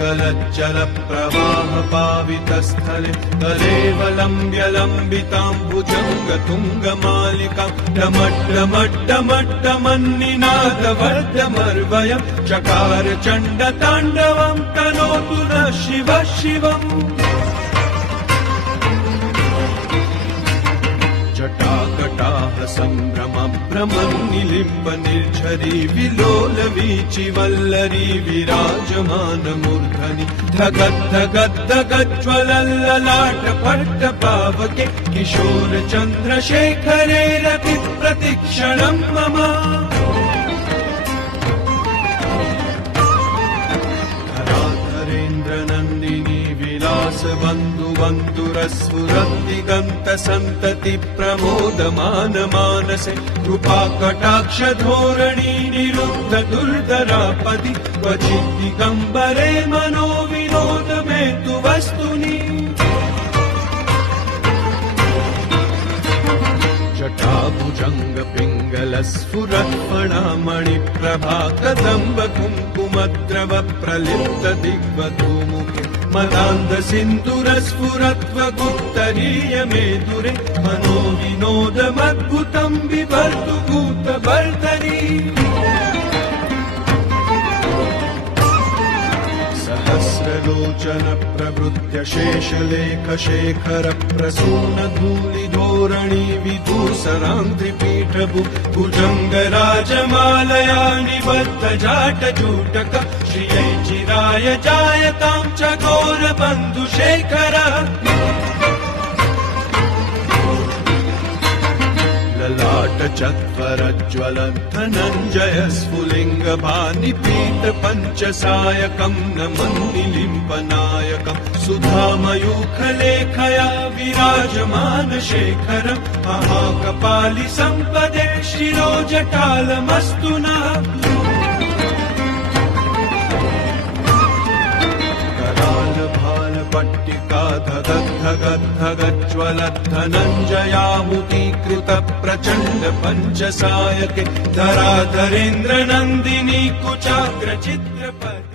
गलज्जल प्रवाह पावितस्थले कलेवलम्ब्यलम्बितां भुजङ्गतुङ्गमालिकां डमड्डमड्डमड्डमन्निनादवर्धमर्वयं चकार चण्डताण्डवं तनोतु नः शिवः शिवम्। जटाकटाह सम्भ्रमं भ्रमन्निलिम्ब निर्झरी विलोलवीचि वल्लरी विराजमानमूर्धनि धगद्धगद्धगज्ज्वलल्ललाटपट्टपावके किशोर चन्द्रशेखरे रति प्रतिक्षणं मम। धराधरेन्द्रनन्दिनी विलास बन्धु बन्धुरस्फुरद्दिगन्त सन्तति प्रमोदमान मानसे कृपाकटाक्ष धोरणी निरुद्ध दुर्धरापदि क्वचित् दिगम्बरे मनो विनोद मे तु वस्तुनि। जटाभुजङ्ग पिङ्गल स्फुरत्फणामणिप्रभा कदम्ब कुङ्कुमद्रव प्रलिप्त दिग्वधूमुखे मदान्ध सिन्दूरस्फुरत्वगुप्तरीय मेदुरे मनो विनोदमद्भुतं बिभर्तु भूतभर्तरि। सहस्रलोचन प्रवृत्य शेषलेख शेखर प्रसून धूलिधोरणी विदूसरान्ध्रिपीठभु भुजङ्ग राजमालया निबद्ध जाटजूटक श्रियै चिराय जायतां चकोर बन्धुशेखर। ललाट चत्वरज्ज्वलं धनञ्जय स्फुलिङ्ग भानिपीठ पञ्चसायकं नमन्निलिम्बनायकं सुधामयूखलेखया विराजमान शेखरं महाकपालि सम्पदे शिरोजटालमस्तु नः। पट्टिका धगद्धगद्धगज्ज्वलद्धनञ्जयाहुतीकृत प्रचण्ड पञ्चसायके धराधरेन्द्र नन्दिनी कुचाग्र चित्रपट।